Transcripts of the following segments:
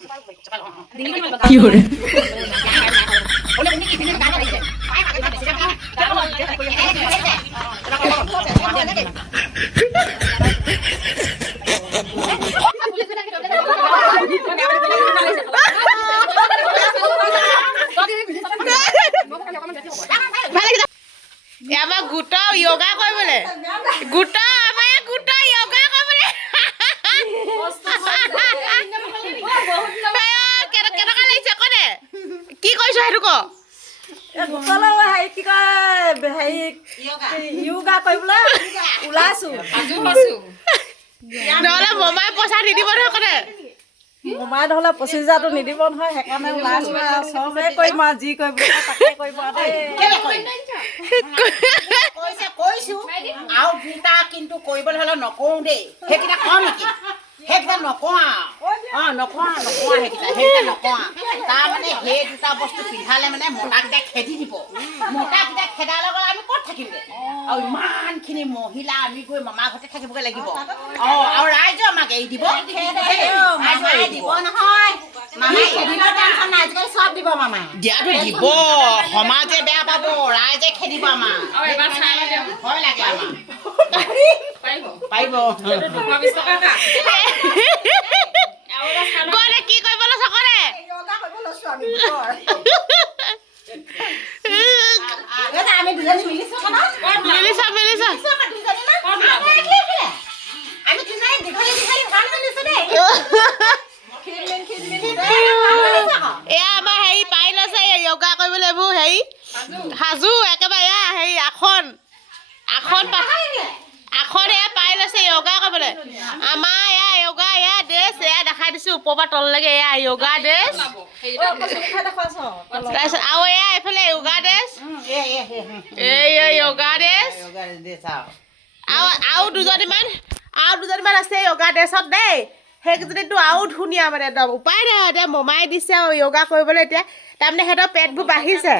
কি হৰে আমাৰ গোটা য়োগা কৰিবলে গোটা আমাৰ গোটা য়োগা কৰিবলে কেনেকুৱা লাগিছে কনে কি কৰিছ সেইটো ক গোটলৈ হেৰি কি কয় হেৰি য়োগা কৰিবলৈ ওলাইছো নহ'লে মমাই পইচা নিদিব নহয় কনে মোমাই নহ'লে 25,000টো নিদিব নহয় সেইকাৰণে ওলাইছো আৰু চবেই কৰিম আৰু যি কৰিব তাকে কৰিব কৈছো আৰু দুটা কিন্তু কৰিবলৈ হ'লে নকওঁ দেই সেইকেইটা কওঁ নেকি সেইকেইটা নকওঁ নকওঁ সেইকেইটা নকওঁ তাৰমানে সেই দুটা বস্তু পিন্ধালে মানে মতাকেইটা খেদি দিব মতাকেইটা খেদাৰ লগত আমি ক'ত থাকিমগৈ আৰু ইমানখিনি মহিলা আমি গৈ মামাৰ ঘৰতে থাকিবগৈ লাগিব আৰু ৰাইজে আমাক এৰি দিব দিব নহয় মামাই খেদিব টেনচন নাই আজিকালি চব দিব মামাই দিয়াটো দিব সমাজে বেয়া পাব ৰাইজে খেদিব আমাৰ ভয় লাগে আমাৰ পাৰিব কনে কি কৰিব লৈছ কনে আমি দুজনী মিলিছো মিলিছ আমি দুজনী দীঘলী ভাল মিলিছো দেই এয়া আমাৰ হেৰি পাই লৈছে য়োগা কৰিবলৈ এইবোৰ হেৰি সাজু একেবাৰে এয়া হেৰি আসন এয়া পাই লৈছে য়োগা কৰিবলৈ আমাৰ এয়া য়োগা এয়া ড্ৰেছ এয়া দেখাই দিছো ওপৰৰ পৰা তললৈকে এয়া য়োগা ড্ৰেছ তাৰপিছত আৰু এয়া এইফালে য়োগা ড্ৰেছ এই য়োগা ড্ৰেছ আৰু দুজনীমান আছে য়োগা ড্ৰেছত দেই সেইকেইজনীতো আৰু ধুনীয়া মানে একদম উপায় নাই এতিয়া মমাই দিছে আৰু য়োগা কৰিবলৈ এতিয়া তাৰমানে সিহঁতৰ পেটবোৰ বাঢ়িছে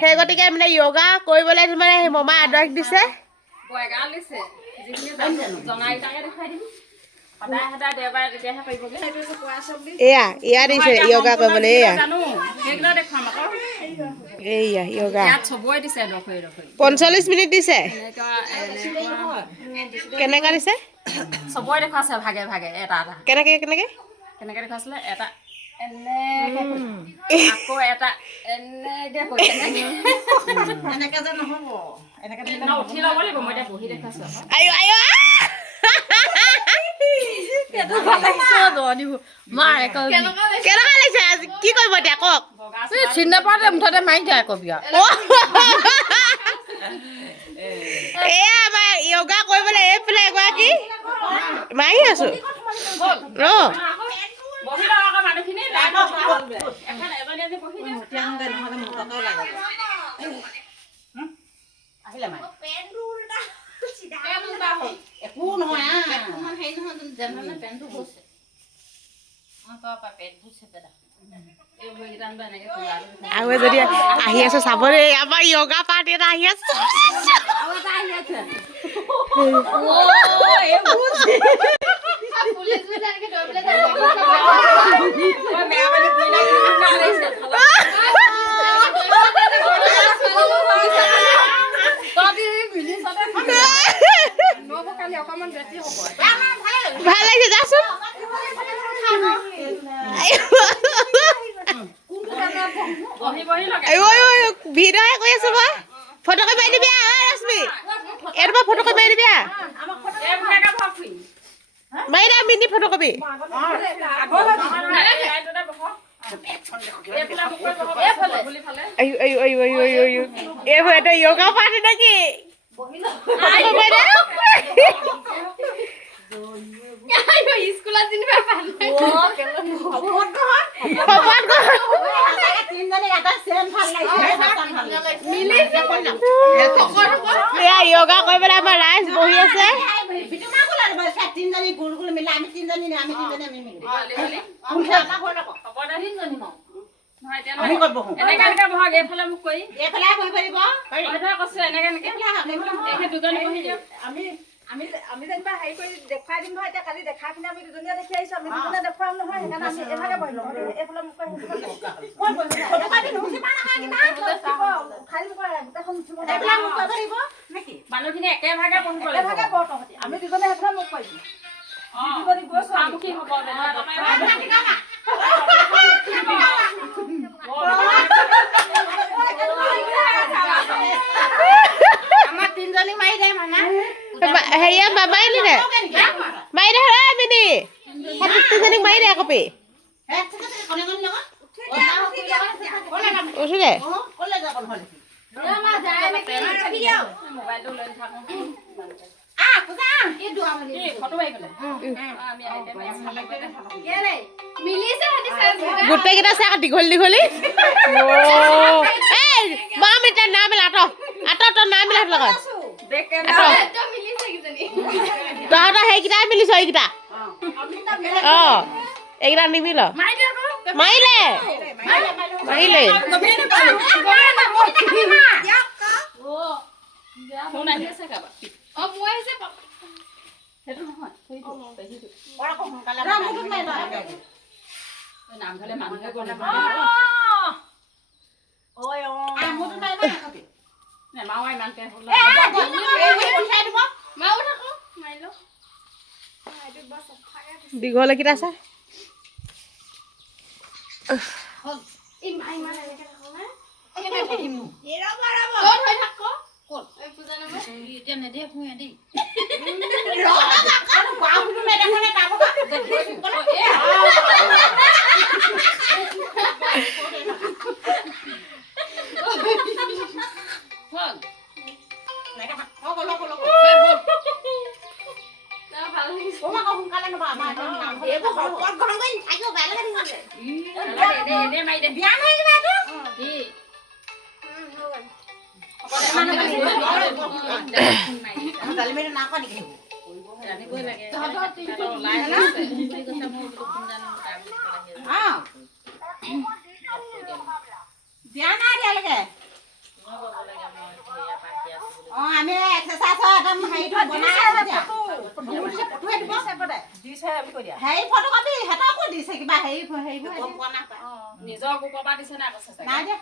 সেই গতিকে মানে য়োগা কৰিবলৈ মানে মমাই আদৰ্শ দিছে এয়া দিছে য়োগা কৰিবলৈ এয়া য়োগা 45 মিনিট দিছে কেনেকা দিছে চবৰে দেখুৱাইছে ভাগে ভাগে এটা কেনেকে দেখুৱাইছিলে এটা এনেকে আকৌ এটা এনেকে যে নহ'ব এনেকে উঠি ল'ব লাগিব মই এতিয়া বহি দেখুৱাইছো কেনেকা লাগিছে আজি কি কৰিব এতিয়া কওক চিন্তাপাতে মুঠতে মাৰি দিয়া কবি এয়া আমাৰ য়োগা কৰিবলৈ এইফালে এগৰাকী মাৰি আছো একো নহয় আৰু যদি আহি আছে চাবলৈ আমাৰ য়োগা পাৰ্টি এটা আহি আছে ভাল লাগিছে যাচোন ভিডিঅ'হে কৰি আছো মই ফটো কৰি মাৰি দিবি ৰশ্মি এইটো পৰা ফটো কৰি মাৰি দিবি মাৰি দে মিনি ফটো কপি এইবোৰ এটা য়োগা পাৰ্টি নেকি স্কুলত যেনিবা য়োগা কৰিবলৈ আমাৰ ৰাইজ বহি আছে আমি যেনিবা হেৰি কৰি দেখুৱাই দিম নহয় এতিয়া কালি দেখাখিনি আমি দুজনীয়ে দেখি আহিছোঁ আমি দুজনীয়ে দেখুৱাম নহয় সেইকাৰণে আমি এভাগে বহি লওঁ এইফালে মোক মানুহখিনি একেভাগে বহিব এভাগে বৰ তহঁতি আমি দুজনে সেইফালে মোক কৈ দিম দুজনী গৈছোঁ মুখী হ'ব আমাৰ তিনিজনী মাৰি দে মানে হেৰিয়া মাৰিলি নে মাৰি দে মিনি তিনিজনীক মাৰি দে কপি উঠি দে মোবাইলটো লৈ থাকোঁ গোটেইকেইটা চাই দীঘল দীঘলি মা মিনিট নাই মিলা আঁতৰ নাই মিলা লগত তহঁতৰ সেইকেইটাই মিলিছ এইকেইটা এইকেইটা নিমিল মাৰিলে ফোন আহি আছে কাৰোবাৰ সেইটো নহয় নামঘৰলে মানুহে গ'লে নেমাওৱা ইমানকে দীঘল এইকেইটা চাই এতিয়া নেদেখোঁ দেই আমি এক্সাৰচাইজৰ একদম হেৰিটো বনাই হেৰি ফটোকপি সিহঁতকো দিছে কিবা হেৰিবোৰ নিজৰ গ্ৰুপৰ পৰা দিছে নাই নাই দিয়া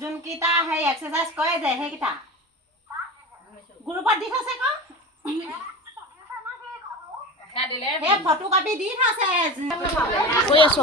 যোনকেইটা হেৰি এক্সাৰচাইজ কৰে যে সেইকেইটা গ্ৰুপত দি থৈছে আকৌ সেই ফটোকপি দি থৈছে কৈ আছো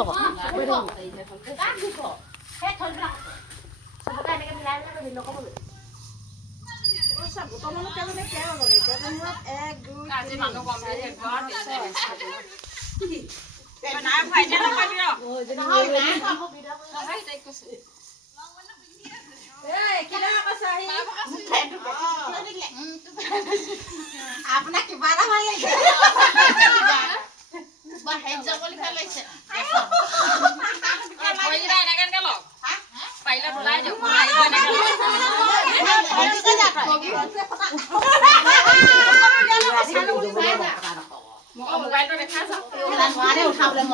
আপোনাক কিবা এটা ভাল লাগিছে মোবাইলটো দেখা যাওক উঠাবলৈ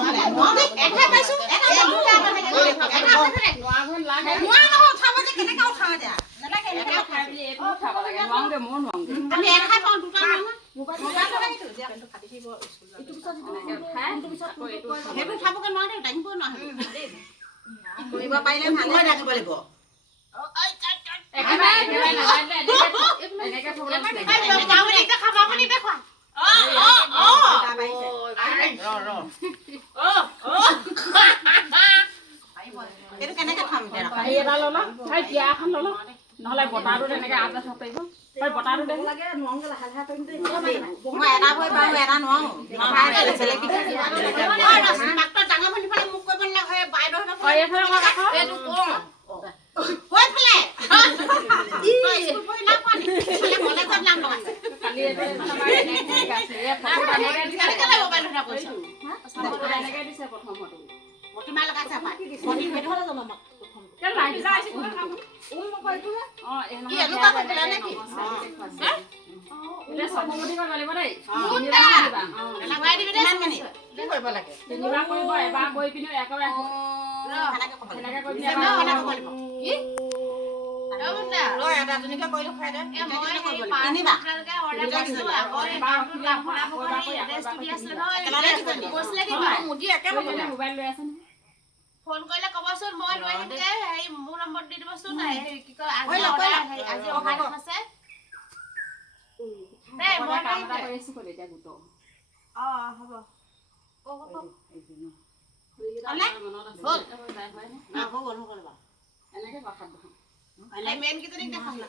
সেইটো উঠাবগে নোৱাৰে দাঙিব নোৱাৰে কৰিব পাৰিলে ভালে ৰাখিব লাগিব এইটো কেনেকে থম এটা ল'লো বিয়া এখন ল'লো নহ'লে বতাহটো তেনেকে আপ থব পাৰিব বতাহটো দেখ লাগে নোৱাৰোঁ লাহে লাহে কৰিম দেই মই এটা ভয় পাওঁ এটা নোৱাৰো ডাক্তৰ ডাঙৰ ভণ্টি ফালে মোক কৰিব নালাগে বাইদেউহঁতৰ এইটো কওঁ হৈ পেলাই স্কুল পঢ়ি নাম পোৱা নেকি কলেজত নাম লগাইছে কালি এইটো এনেকে দিছে প্ৰথম ফটো প্ৰতিমা লগাইছে তিনিবাৰ কৰিব এবাৰ কৰি পিনে একেবাৰে সেনেকে কৰি পিনে মোবাইল লৈ আছে ফোন কৰিলে ক'বচোন মই লৈ আহিম যে হেৰি মোৰ নম্বৰ দি দিবচোন হেৰি কি কয় আজি অহা দিন আছে দেই মই কাম এটা কৰি আছো ক'লে এতিয়া গোটৰ হ'ব এনেকে কথা দেখোন মেইন কিজনীক দেখাম না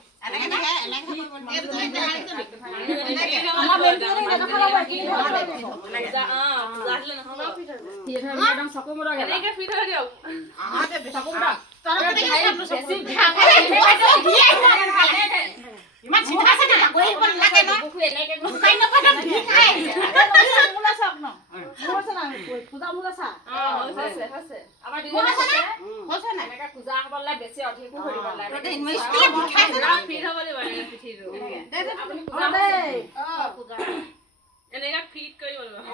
একদম চকু মুদক ইমান চিধা চিধা কৰিব নালাগে ন বুকাই নপৰা ভিখাই পূজা মূলা চা পূজা হবলৈ বেছি অধিকো কৰিব লাগে এনেকে ফিট কৰিব লাগিব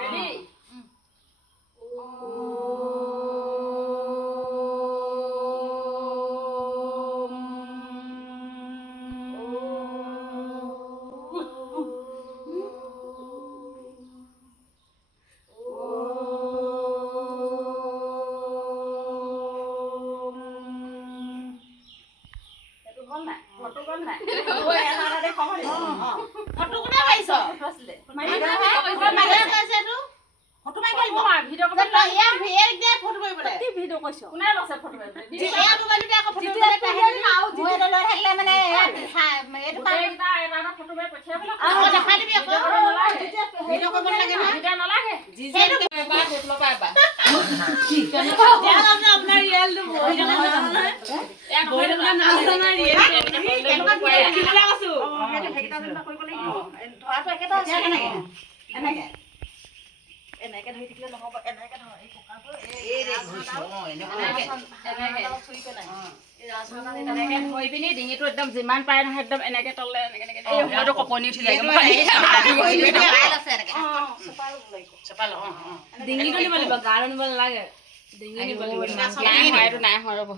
এনেকে ধৰি থাকিলে নহ'ব এনেকে ধৰ এই পকাটো এনেকে ধৰি পিনি ডিঙিটো একদম যিমান পাৰে নহয় একদম এনেকে তললে এনেকে হয়তো কপনি উঠি যায় ডিঙিটো নিব লাগিব গাড় নিব নালাগে ডিঙি নিব লাগিব নাই হয় ৰ'ব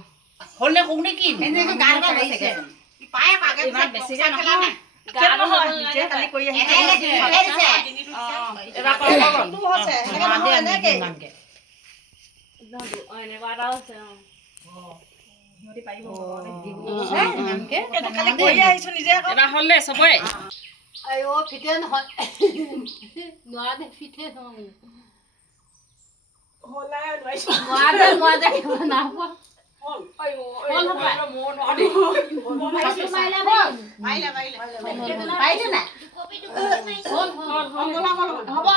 হ'লে কোন কি এনেকে গান গাই গৈছে পায় পাগে ইমান বেছিকে নহয় কালি কৰি আহিছে এবাৰ কৰিব হৈছে এনেকে এনেকুৱা এটা আছে সিহঁতি পাৰিব কালি কৰি আহিছো নিজে আকৌ এবাৰ হ'ল দে চবৰে ফিটে নহয় নোৱাৰে ফিটে নহয় হ'ব